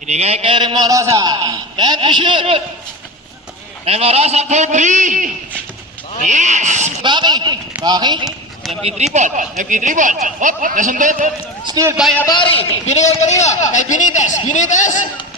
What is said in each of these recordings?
Binigay kay Remorosa. Can't shoot. Remorosa for 3. Yes! Baki. Nagtitribol. Hop, nasundot. Steal by Abari. Binigay kanina kay Benitez.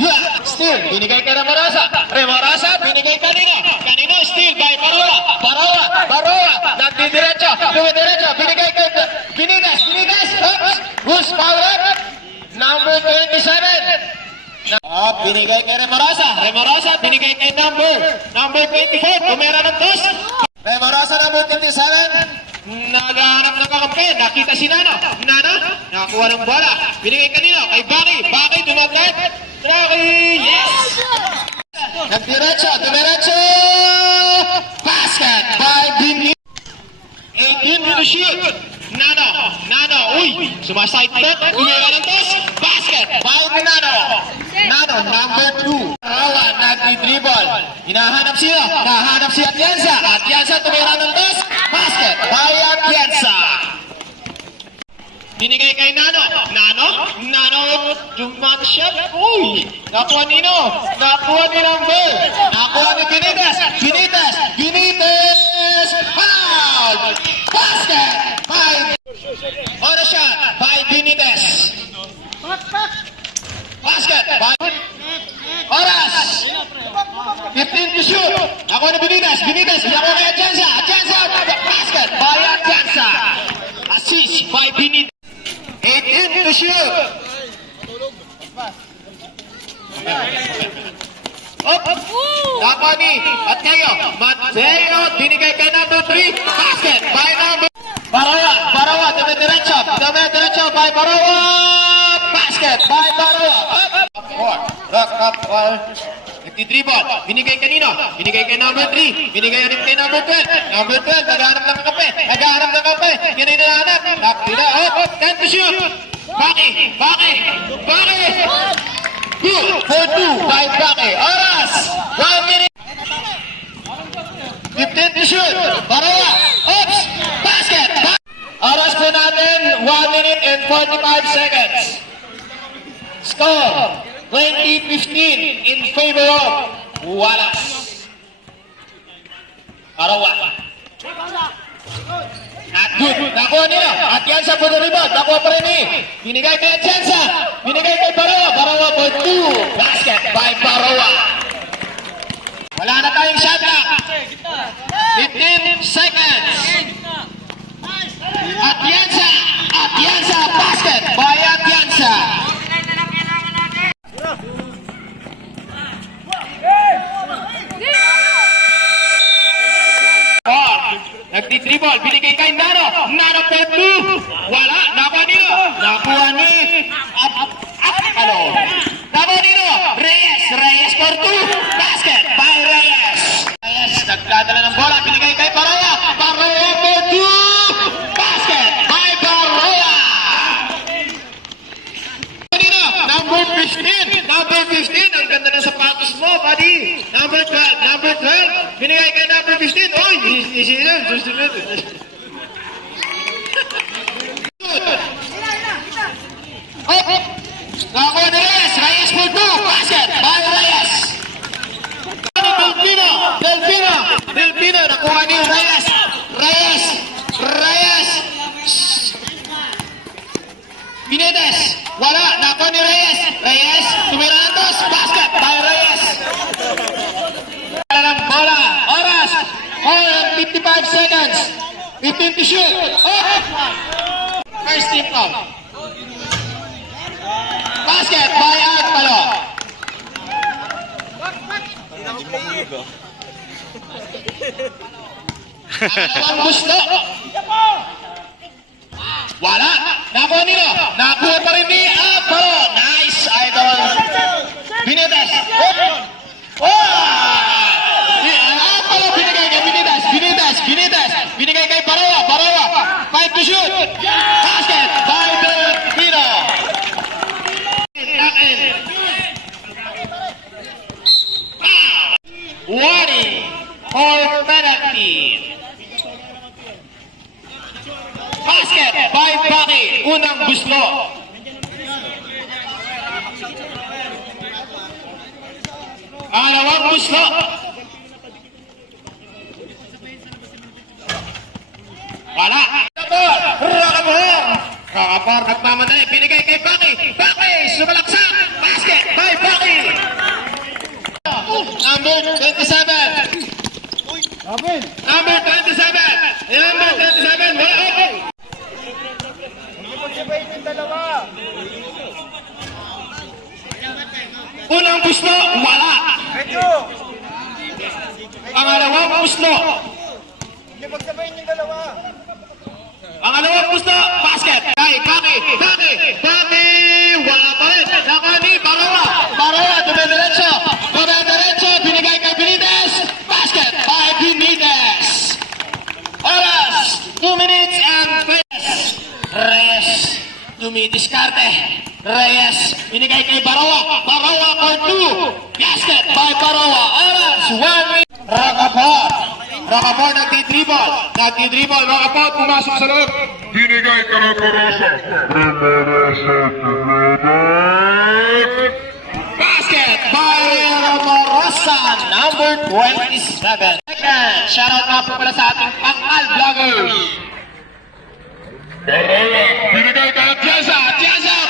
Yeah! Steal. Binigay kay Remorosa. Binigay kanina steal by Baroa. Nagdidiretso. Binigay kay Benitez. Oops. Who's power up? Number 27. Binigay kay Remorosa, binigay kay number 24, tumera ng dos. Remorosa number 27, naghahanap ng kakampi, nakita si Nano, nakakuha ng bola, binigay kanino, kay Baki, dumagat, yes! Nagdiretso, basket by Bini, 18 to shoot, Nano, sumaside foot, tumera ng dos, basket by Nano, number 2. Rawa, nagdi-dribble. Hinahanap si Atienza. Atienza, tumira ng dos. Basket by Atienza. Binigay kay Nano, jump shot. Nakuha ni Number. Nakuha ni Benitez. Foul. Basket by on a shot by Benitez. Basket by Oras. 15 to shoot. Ako ni Benitez. Ako ni Atienza. Basket by Atienza. Assist by Benitez. 18 to shoot. Ako ni Mateo. Binigay kay number 3. Basket by number Barawa. Dumidiretso by Barawa. Basket by Baroa. Up. Nagtidribble. Binigay kanino? Binigay kay number 3. Binigay rin kay number 12. Number 12, naghahanap ng kape. Yan ay nahanap. Nakila. 10 to shoot. Baki. Good for 2 by Baki. Oras. 1 minute. 15 to shoot. Baroa. Oops. Basket. Oras po natin, 1 minute and 45 seconds. Score, 20-15 in favor of Wallace. Arawa. Not good. Nakuha nila. Atienza for the rebound. Nakuha pa rin binigay kay Atienza. Binigay kay Baroa. Baroa for 2. Basket by Baroa. Wala na tayong shot clock. 15 seconds. Atienza. Basket by Atienza. Nagtitribol, binigay kay Nano for 2. Wala, nakuha ni Reyes for 2. Basket by Reyes. Nagdadala ng bola, binigay kay Baroa for 2. Basket by Baroa. Number 15, ang ganda ng sapatos mo, buddy. Number 12, binigay kay number 15. Susunod. Nakuha ni Reyes for 2. Basket by Reyes. Delfino, nakuha ni Reyes. Benitez, wala, nakuha ni Reyes, tumira ng dos. Basket by Reyes. Bola, oras, 55 seconds, 15 to shoot. First team foul. Basket by Agpalo. Ang gusto. Wala. Nakuha nila. Nakuha pa rin ni Aparo. Nice, idol. Benitez. Aparo binigay kay Benitez. Binigay kay Barawa. 5 to shoot. Basket by Filipino. Warning or penalty. Basket by Baki. Unang gusto. Pangalawang gusto. Wala. Rakapor nagmamadali. Binigay kay Baki. Baki sumalaksak. Basket by Baki. Number 27. Number 27. Number 27. Wala. Unang gusto, wala. Pangalawang gusto. Pangalawang gusto, basket. Baki. Wala pa rin. Nakani, Barawa, dumidiretso. Binigay kay Benitez. Basket by Benitez. Oras, 2 minutes and 3. Reyes, dumidiskarte. Reyes, binigay kay Barawa for 2. Basket by Barawa. Oras, 1 minute. Rakapor nagtidribble. Rakapor pumasok sa loob. Binigay ka na Rosa. Basket by Rosa, number 27. Shout out nga po pala sa ating Pang-Al Vloggers. Barawa. Binigay ka na Tiasa,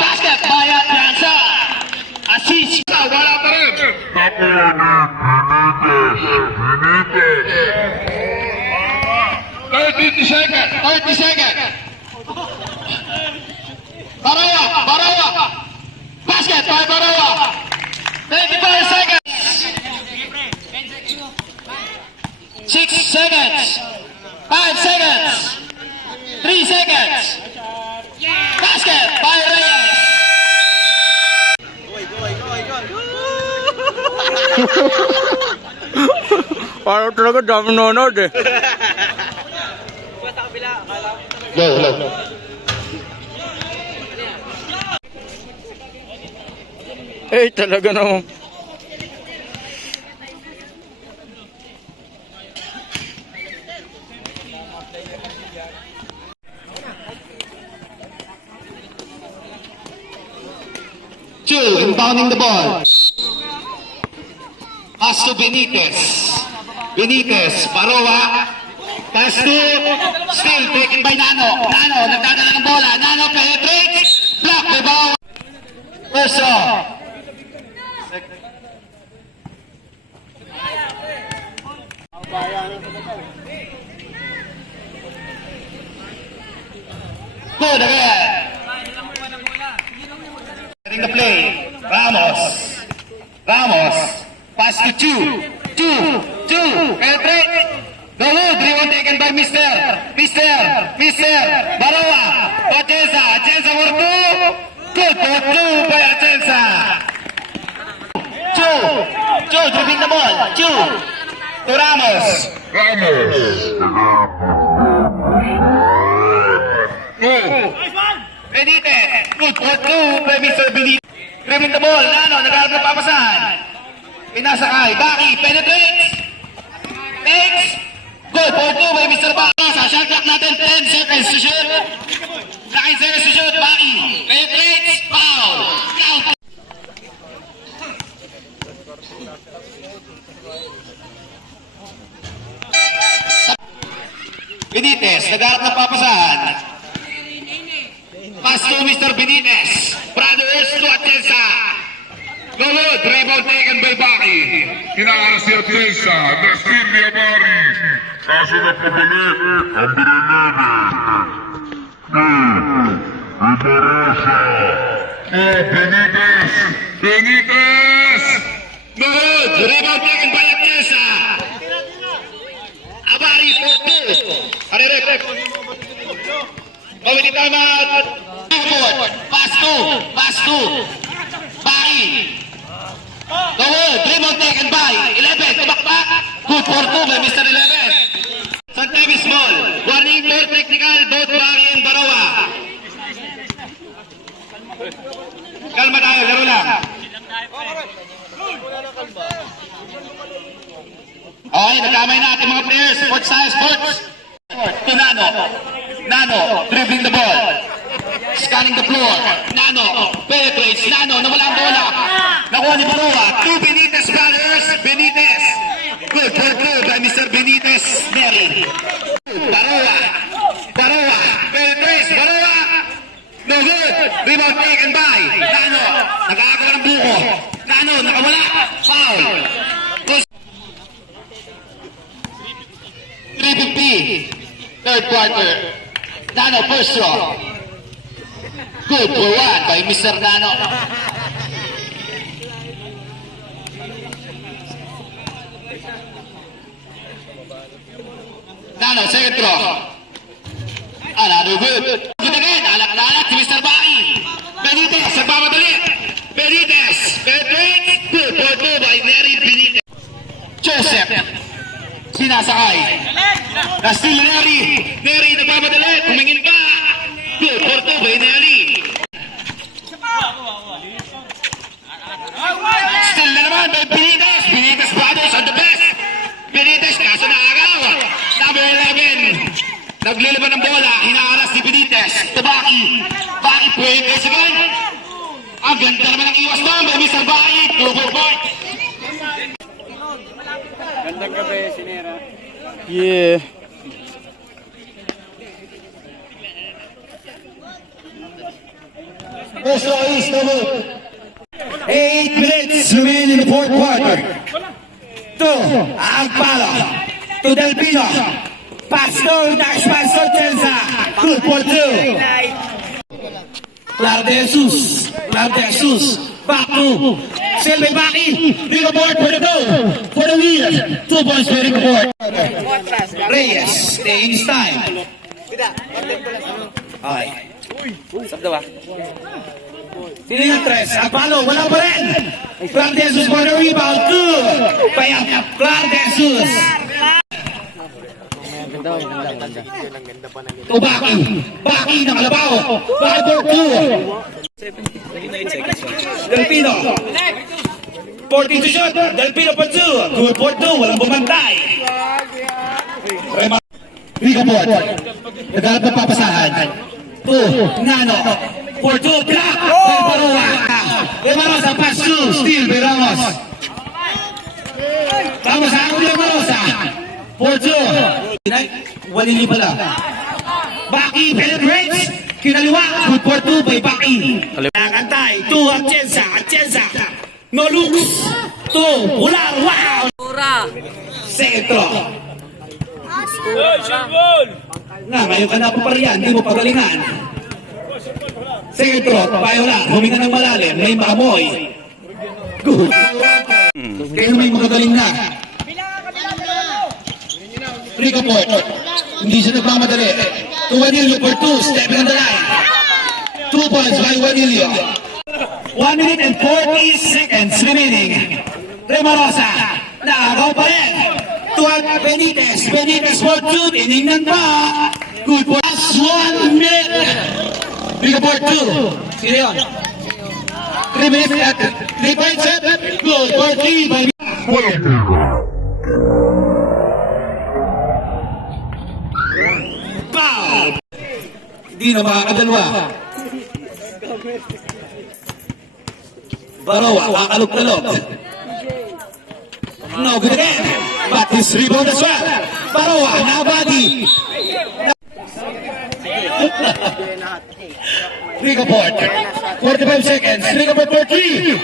basket by Tiasa. Assist, wala pa rin. Nakuha ni Benitez. 30 seconds. Barawa. Basket by Barawa. 25 seconds. 6 seconds. 5 seconds. 3 seconds. Basket by Reyes. Parang talaga dami nanonood eh. Go. Eh, talaga naman. Two, inbounding the ball. Pass to Benitez. Barawa. Pass to, still taken by Nano. Nagdadala ng bola. Nano penetrates. Block the ball. Verso. Good again. Getting the play. Ramos. Pass to two. Penetrate. The wood. Rebound taken by Mister. Barawa. Atienza for two. Good for two by Atienza. Two. Dribbling the ball. To Ramos. Benitez. Good for two by Mr. Benitez. Dribbling the ball. Nagharap ng papasahan. Pinasakay. Baki. Penetrates. Takes. Good for two by Mr. Baki. Sa shot clock natin. 10 seconds to shoot. 9 seconds to shoot. Baki. Penetrates. Foul. Count. Benitez. Nagharap ng papasahan. Pass to Mr. Benitez. Brothers to Atienza. Good. Rebound taken by Baki. Kinakaras si Atienza. Na-steal ni Amari. Kaso na pabalik. Ang Barbosa. Benitez. Good. Rebound taken by Atienza. Amari for two. Mawili time out. Forward. Pass to. Baki. Go ahead. Dribble taken by 11. Tumakpak. Good for 2 by Mr. 11. Santiago Small. Warning for technical. Both Baki and Barawa. Kalma tayo. Laro lang. Okay, nagkamay na ating mga players. Sports science, sports. To Nano, dribbling the ball. Scanning the floor. Nano, penetrates. Nano, nawala ang bola. Nakuha ni Barawa. 2 Benitez brothers. Benitez. Good for 2 by Mr. Benitez. Neri. Barawa. Penetrates. Barawa. No good. Rebound taken by Nano. Nag-aagawa ng buko. Nano, nakawala. Foul. 3:50. Third quarter. Nano, first draw. Good for 1 by Mr. Nano. Nano, second draw. Another good. Good again. Alak-alak si Mr. Baki. Benitez, nagmamadali. Benitez. Good for 2 by Neri Benitez. Joseph. Sinasakay. Nastil Neri. Neri, nagmamadali. Tumingin pa. Good for 2 by Neri. Still na naman by Benitez. Benitez brothers are the best. Benitez, kaso naagaw. Number 11. Nagliliban ng bola. Hinaaras ni Benitez. To Baki. Baki Benitez again. Ang ganda naman ang iwas doon by Mr. Baki. 2 for 4. Gandang gabi, Sinera. Yeah. First law is the move. 8 minutes remain in the fourth quarter. To Agpalo. To Del Pino. Pastor, dash Pastor Chelsa. Good for 2. Clark De Jesus. Back to Silve Baki. Rico board for the goal. For the wheel. 2 points for Rico board. Reyes. Stay in his time. Okay. Sabda ba? Sino yung tres? Apalo, wala pa rin. Clark De Jesus for the rebound. Good. Payap. Clark De Jesus. To Baki. Baki nakalabaw. Baki for 2. Del Pino. 14 to shot. Del Pino for 2. Good for 2. Walang bumantay. Rico Port. Naghalap ng papasahan. 2. Nano. For 2. Block. By Barawa. Ramos pass 2. Steal by Ramos. Ramos ang ulit Marosa. For 2. Walili pala. Baki penetrates. Kinaliwa. Good for 2 by Baki. Nakantay. 2 Atienza. No looks. 2. Ular. Wow. Second throw. Nga, ngayon ka na po pa riyan. Hindi mo pagalingan. Second throw. Payo lang. Huminga ng malalim. May maamoy. Good. Kaya may magagaling na. Rico Port. Hindi siya nagmamadali. To Vanilio for 2. Stepping on the line. 2 points by Vanilio. 1 minute and 40 seconds remaining. Remorosa. Naagaw pa rin. Tuwag Benitez. Benitez for 2. Tinignan pa. Good for last 1 minute. Rico Port 2. Sino yun? 3 minutes at 3 points set. Good for 3 by foul. Di na makakadalwa. Barawa, kakalog-kalog. No good again. But his rebound as well. Barawa, nabody. Rico Port. 45 seconds. Rico Port for 3.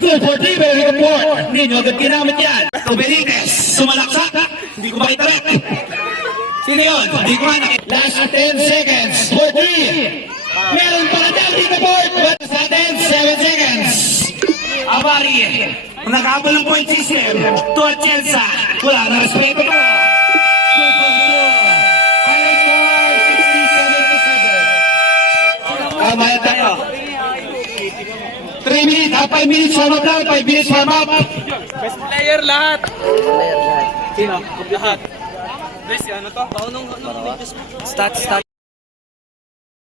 Good for 3 by Rico Port. Hindi nyo agad ginamit yan. To Benitez. Sumalaksak. Hindi ko makita rin. Sino yun? Hindi ko anak. Last 10 seconds. For 3. Meron pala dyan Rico Port. But sa 10, 7 seconds. Abari. Nakabal ng point system. To Atienza. Wala na respeto pa. Good for 2. Final score, 67-7. Bayad tayo. 3 minutes, 5 minutes warm up lang, 5 minutes warm up. Best player lahat. Sino? Lahat. Best, ano to? Stats.